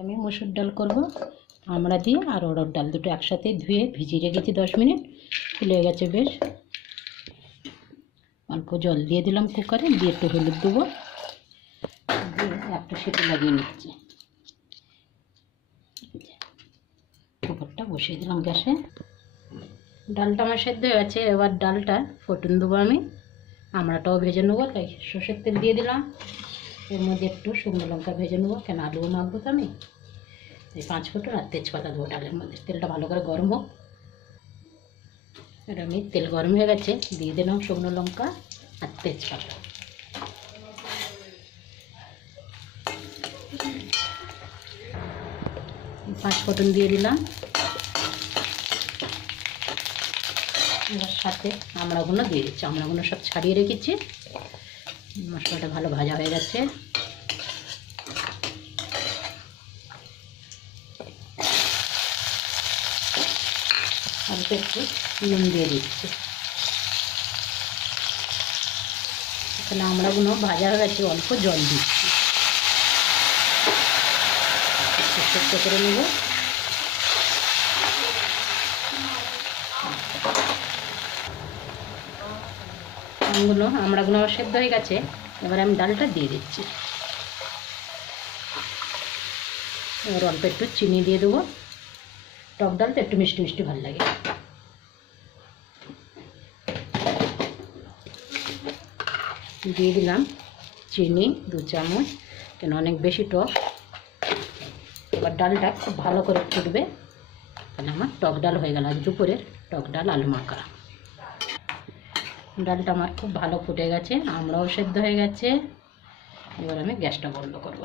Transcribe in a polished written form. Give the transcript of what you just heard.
আমি মসুর ডাল করব আমড়া দিয়ে আর অড়হর ডাল দুটো একসাথে ধুয়ে ভিজিয়ে রেখেছি 10 মিনিট। ফুলে গেছে বেশ। অল্প জল দিয়ে দিলাম কুকারে, দিয়ে একটু হলুদ দেবো, দিয়ে একটা সিটি লাগিয়ে নিচ্ছি। কুকারটা বসিয়ে দিলাম গ্যাসে। ডালটা আমার সেদ্ধ হয়ে গেছে, এবার ডালটা ফোটন দেবো আমি। আমড়াটাও ভেজে নেবো, তাই সর্ষের তেল দিয়ে দিলাম। এর মধ্যে একটু শুকনো লঙ্কা ভেজে নেবো, কেন আলুও মাখবো তো আমি। এই 5 ফোঁটা আর তেজপাতা দেবো ডালের মধ্যে। তেলটা ভালো করে গরম হোক। আর আমি তেল গরম হয়ে গেছে, দিয়ে দিলাম শুকনো লঙ্কা আর তেজপাতা। পাঁচ ফোড়ন দিয়ে দিলাম। এবার সাথে আমড়াগুলো দিয়ে দিচ্ছি। আমড়াগুলো সব ছাড়িয়ে রেখেছি। মশলাটা ভালো ভাজা হয়ে গেছে। অল্প একটু নুন দিয়ে দিচ্ছি। এখানে আমড়াগুলো ভাজা হয়ে গেছে, অল্প জল দিচ্ছি। সেদ্ধ করে নেব। আমড়াগুলো আমার সেদ্ধ হয়ে গেছে। এবার আমি ডালটা দিয়ে দিচ্ছি। এবার অল্প একটু চিনি দিয়ে দেবো। টক ডালটা একটু মিষ্টি মিষ্টি ভালো লাগে। দিয়ে দিলাম চিনি 2 চামচ, কেন অনেক বেশি টক। এবার ডালটা খুব ভালো করে ফুটবে। তাহলে আমার টক ডাল হয়ে গেল। আজ দুপুরের টক ডাল আলু মাখা। ডালটা আমার খুব ভালো ফুটে গেছে, আমড়াও সেদ্ধ হয়ে গেছে। এবার আমি গ্যাসটা বন্ধ করব।